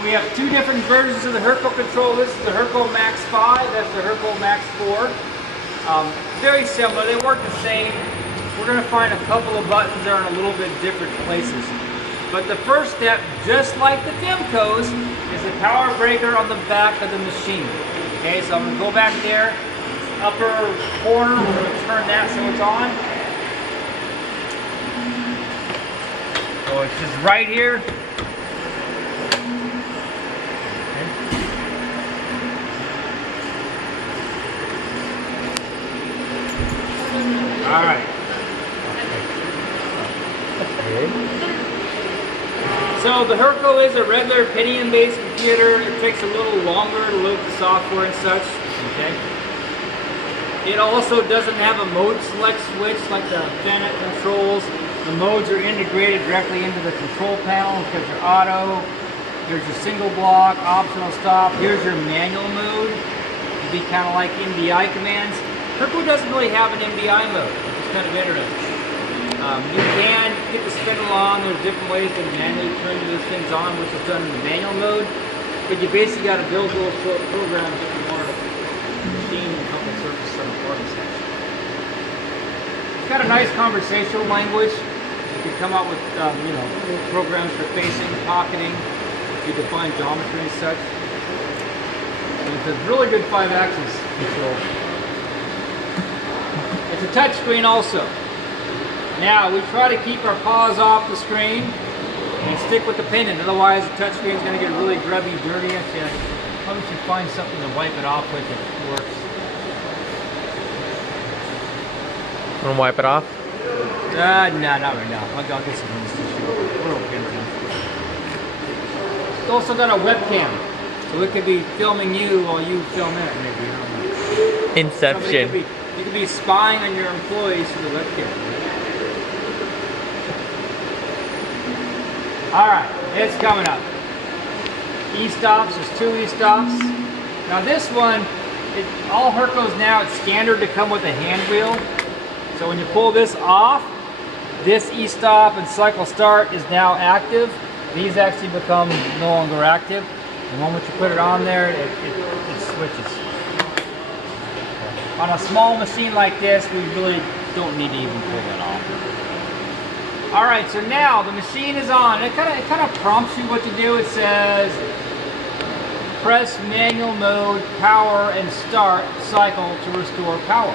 And we have two different versions of the Hurco control. This is the Hurco Max 5, that's the Hurco Max 4. Very similar, they work the same. We're going to find a couple of buttons that are in a little bit different places. But the first step, just like the Demcos, is the power breaker on the back of the machine. Okay, so I'm going to go back there, upper corner, we're going to turn that so it's on. So it's just right here. All right. So the Hurco is a regular Pentium-based computer. It takes a little longer to load the software and such. Okay. It also doesn't have a mode select switch like the Fennec controls. The modes are integrated directly into the control panel. Because your auto, here's your single block, optional stop. Here's your manual mode. It'd be kind of like MBI commands. Hurco doesn't really have an MBI mode, which is kind of interesting. You can get the spindle on. There's different ways to manually turn those things on, which is done in the manual mode. But you basically got to build those programs if you want to machine a couple surfaces on a party section. It's got a nice conversational language. You can come up with programs for facing, pocketing. You define geometry and such. And it's a really good 5-axis control. It's a touch screen also. Now, we try to keep our paws off the screen and stick with the pendant, otherwise the touch screen is going to get really grubby, dirty. Actually, I probably should find something to wipe it off with that works. Want to wipe it off? No, not right now. I'll get some of this tissue. We're okay right now. It's also got a webcam, so it could be filming you while you film it, maybe. I don't know. Inception. You could be spying on your employees through the webcam. Alright, it's coming up. E-stops, there's 2 E-stops. Now this one, all Hurcos now, it's standard to come with a hand wheel. So when you pull this off, this E-stop and cycle start is now active. These actually become no longer active. The moment you put it on there, it switches. On a small machine like this, we really don't need to even pull that off. Alright, so now the machine is on. It kind of prompts you what to do. It says press manual mode, power, and start cycle to restore power.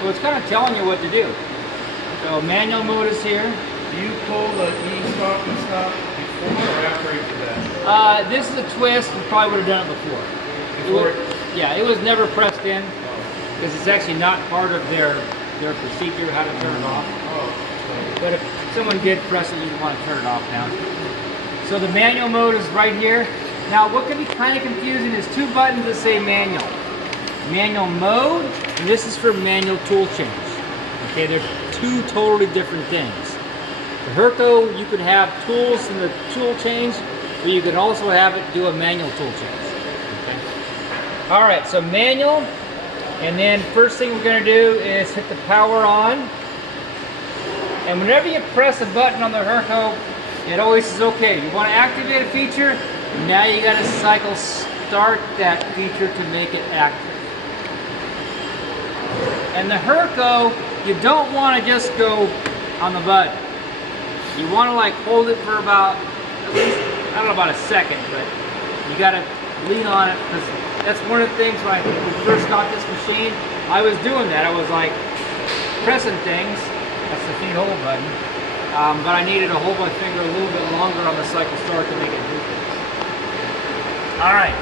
So it's kind of telling you what to do. So manual mode is here. Do you pull the E-stop and stop before or after you do that? This is a twist. We probably would have done it before. Yeah, it was never pressed in because it's actually not part of their procedure how to turn it off. But if someone did press it, you'd want to turn it off now. So the manual mode is right here. Now what can be kind of confusing is 2 buttons that say manual. Manual mode, and this is for manual tool change. Okay, they're 2 totally different things. The Hurco, you could have tools in the tool change, but you can also have it do a manual tool change. Okay. Alright, so manual, and then first thing we're going to do is hit the power on. And whenever you press a button on the Hurco, it always says, okay, you want to activate a feature, now you got to cycle start that feature to make it active. And the Hurco, you don't want to just go on the button. You want to like hold it for about, at least, I don't know, about a second, but you got to lean on it because that's one of the things when I first got this machine, I was doing that. I was like pressing things. That's the feed hold button. But I needed to hold my finger a little bit longer on the cycle start to make it do things. Alright.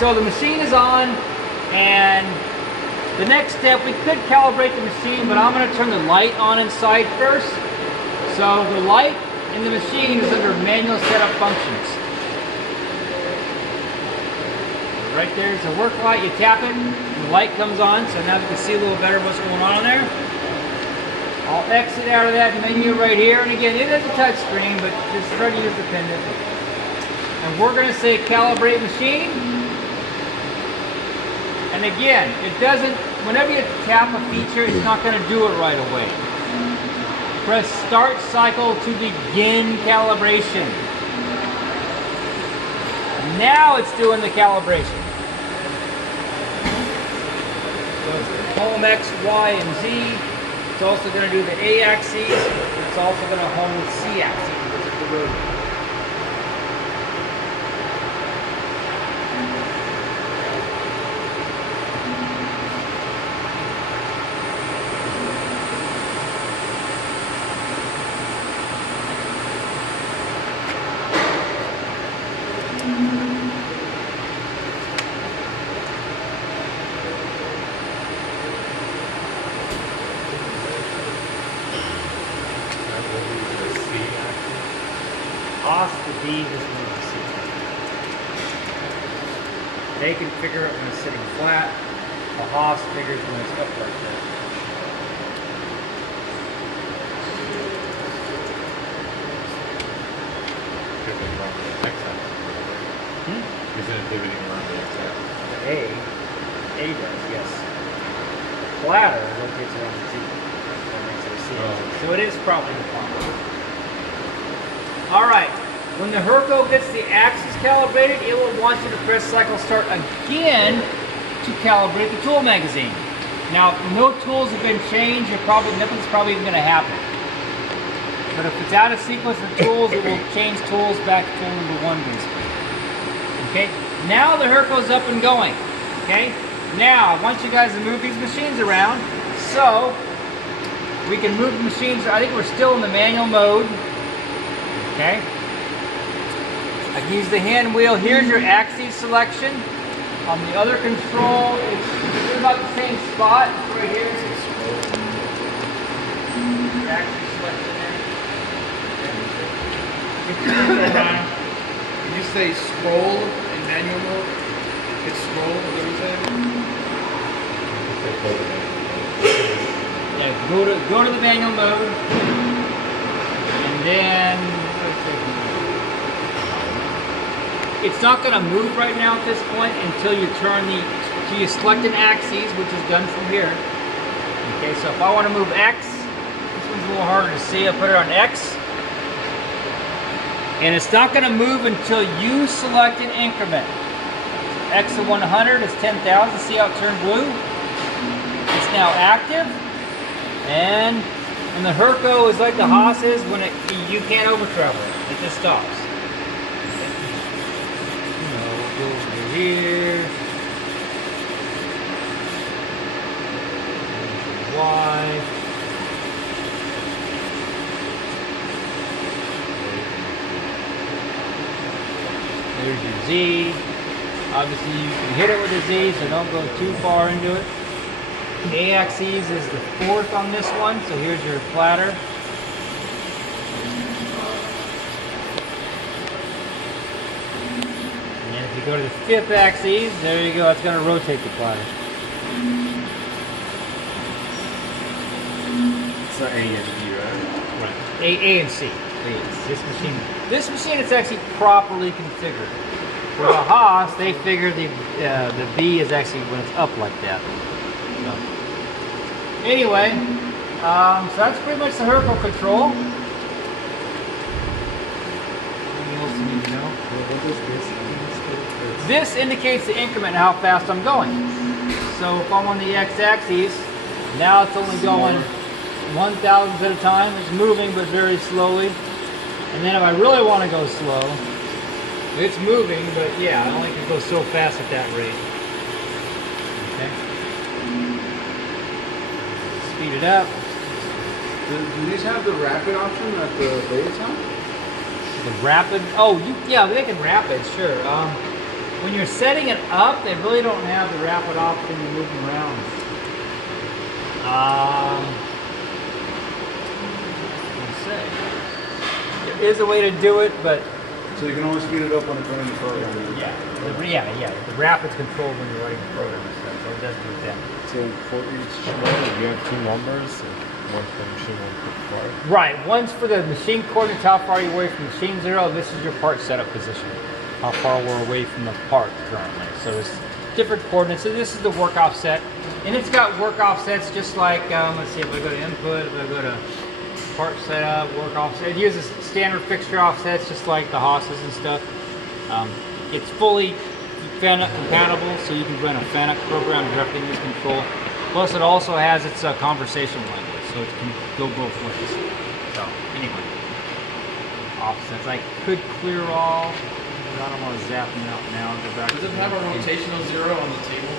So the machine is on, and the next step, we could calibrate the machine, but I'm going to turn the light on inside first. So the light in the machine is under manual setup functions. Right there's the work light, you tap it, and the light comes on, so now you can see a little better what's going on there. I'll exit out of that menu right here, and again, it is a touch screen, but just try to use the pendant. And we're going to say calibrate machine. And again, it doesn't, whenever you tap a feature, it's not going to do it right away. Press start cycle to begin calibration. Now it's doing the calibration. So it's home X, Y, and Z. It's also going to do the A axis. It's also going to home the C axis, which is the road. Off the D, this one the C. They can figure it when it's sitting flat. The Haas figures when it's up like that. Isn't it pivoting around the x-axis? A does, yes. Flatter rotates around the Z. That makes it a C. So it is probably defined. All right, when the Hurco gets the axis calibrated, it will want you to press cycle start again to calibrate the tool magazine. Now, if no tools have been changed, nothing's probably even going to happen. But if it's out of sequence of tools, it will change tools back to tool number 1 basically. Okay, now the Hurco's up and going. Okay, now I want you guys to move these machines around. So we can move the machines. I think we're still in the manual mode. Okay, I can use the hand wheel. Here's your axis selection. On the other control, it's about the same spot right here. The axis selection there. Did you say scroll in manual mode? It's scroll, is that what you said? Yeah, go to the manual mode, and then it's not going to move right now at this point until you turn you select an axis, which is done from here. Okay, so if I want to move X, this one's a little harder to see. I'll put it on X, and it's not going to move until you select an increment. X of 100 is 10,000. See how it turned blue? It's now active. And the Hurco is like the Haas is when you can't over travel it. It just stops. We'll go over here. Y. There's your Z. Obviously you can hit it with a Z, so don't go too far into it. A-axis is the 4th on this one, so here's your flatter. And if you go to the 5th axis, there you go, it's going to rotate the flatter. It's not A and D, right? Right. A and C. This machine is actually properly configured. For the Haas, they figure the B is actually when it's up like that. So. Anyway, so that's pretty much the Hurco control. Anything else you need to know? What is this? This indicates the increment and how fast I'm going. So if I'm on the x-axis, now it's only going 1,000ths at a time. It's moving, but very slowly. And then if I really want to go slow, it's moving, but yeah, I only can go so fast at that rate. Okay. Speed it up. Do these have the rapid option at the beta time? The rapid, yeah, they can rapid, sure. When you're setting it up, they really don't have the rapid option to move them around. Let's see. There is a way to do it, but So you can only speed it up when it's running the program. yeah. The rapid's controlled when you're running the program and stuff, so it does do that. So for each one, you have 2 numbers, so one for the machine, one for the part. Right, one's for the machine coordinates, how far you're away from machine 0. This is your part setup position, how far we're away from the part currently. So it's different coordinates. So this is the work offset, and it's got work offsets just like, let's see, if I go to input, if I go to part setup, work offset, it uses standard fixture offsets just like the Haas's and stuff. It's fully FANUC compatible, so you can run a FANUC program directly in this control. Plus, it also has its conversational language, so it can go both ways. So, anyway, offsets. I could clear all, but I don't want to zap them out now. Go back. Does it have a rotational zero on the table?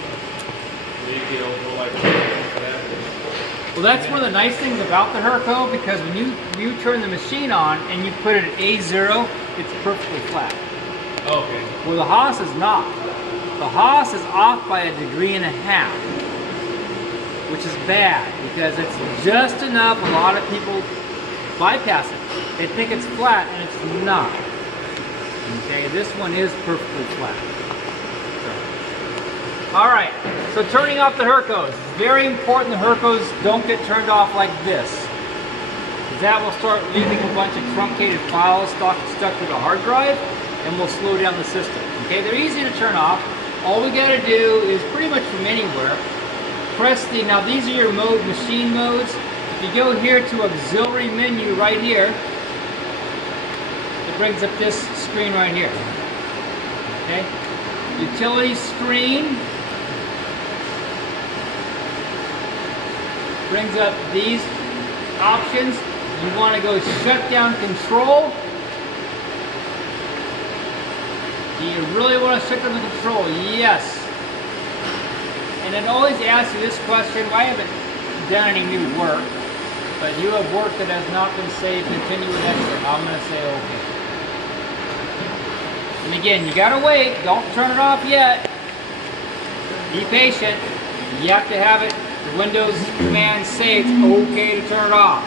Maybe it'll go like that. Well, that's one of the nice things about the Hurco, because when you turn the machine on and you put it at A0, it's perfectly flat. Okay. Well, the Haas is not. The Haas is off by 1.5 degrees, which is bad because it's just enough. A lot of people bypass it. They think it's flat and it's not. Okay, this one is perfectly flat. All right, so turning off the Hurcos. It's very important the Hurcos don't get turned off like this. That will start leaving a bunch of truncated files stuck to the hard drive and will slow down the system. Okay, they're easy to turn off. All we gotta do is pretty much from anywhere, press the, now these are your machine modes. If you go here to auxiliary menu right here, it brings up this screen right here. Okay, utility screen brings up these options. You want to go shut down control. Do you really want to shut down the control? Yes. And it always asks you this question. I haven't done any new work, but you have work that has not been saved. Continue with exit. I'm going to say okay. And again, you got to wait. Don't turn it off yet. Be patient. You have to have it. The Windows command say it's okay to turn it off.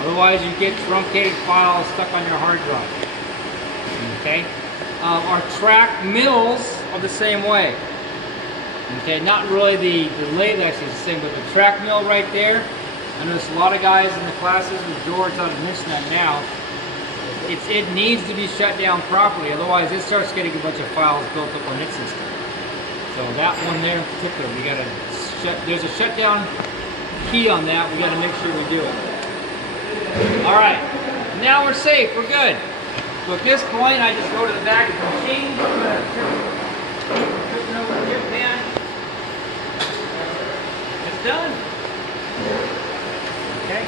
Otherwise, you get truncated files stuck on your hard drive. Okay. Our track mills are the same way. Okay, not really the lathe actually is the same, but the track mill right there. I notice a lot of guys in the classes with George on mention that now. It needs to be shut down properly, otherwise it starts getting a bunch of files built up on its system. So that one there in particular, we gotta there's a shutdown key on that. We gotta make sure we do it. All right, now we're safe. We're good. So at this point, I just go to the back of the machine, tripping over the dip pan. It's done. Okay.